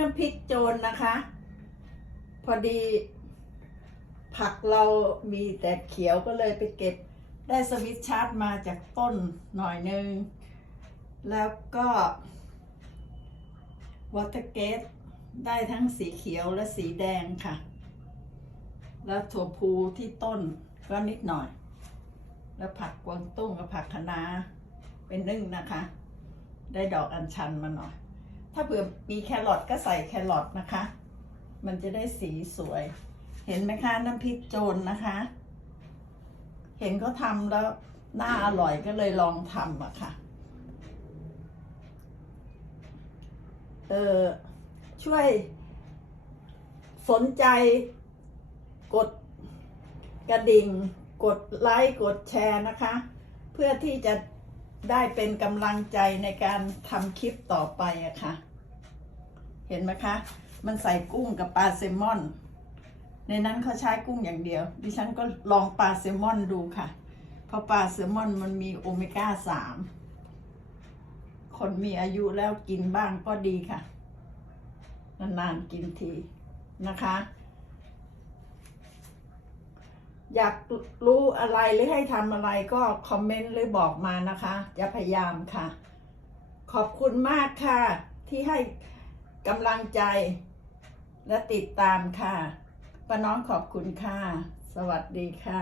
น้ำพริกโจรนะคะ พอดีผักเรามีแต่เขียวก็เลยไปเก็บได้สวิตชาร์จมาจากต้นหน่อยนึง แล้วก็วอเตอร์เกตได้ทั้งสีเขียวและสีแดงค่ะ แล้วถั่วพูที่ต้นก็นิดหน่อย แล้วผักกวางตุ้งกับผักคะน้าเป็นนึ่งนะคะ ได้ดอกอัญชันมาหน่อย ถ้าเผื่อมีแครอทก็ใส่แครอทนะคะ มันจะได้สีสวย เห็นไหมคะน้ำพริกโจรนะคะ เห็นเขาทำแล้วน่าอร่อยก็เลยลองทำอะค่ะ เออช่วยสนใจกดกระดิ่ง กดไลค์ กดแชร์นะคะ เพื่อที่จะ ได้เป็นกำลังใจในการทำคลิปต่อไปอะค่ะ เห็นไหมคะ มันใส่กุ้งกับปลาแซลมอน ในนั้นเขาใช้กุ้งอย่างเดียว ดิฉันก็ลองปลาแซลมอนดูค่ะ เพราะปลาแซลมอนมันมีโอเมก้าสามคนมีอายุแล้วกินบ้างก็ดีค่ะ นานๆกินทีนะคะ อยากรู้อะไรหรือให้ทำอะไรก็คอมเมนต์หรือบอกมานะคะ จะพยายามค่ะ ขอบคุณมากค่ะ ที่ให้กำลังใจและติดตามค่ะป้าน้องขอบคุณค่ะ สวัสดีค่ะ